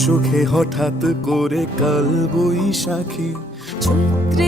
চোখে হঠাৎ করে কাল বৈশাখী চৈত্রের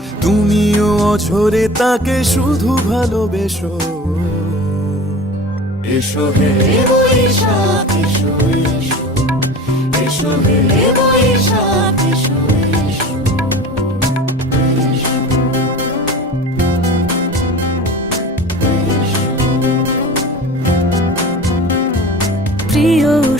তুমিও অঝরে তাকে শুধু ভালোবেসো। এসো হে। বৈশাখ এসো এসো। এসো হে। বৈশাখ এসো এসো। প্রিয়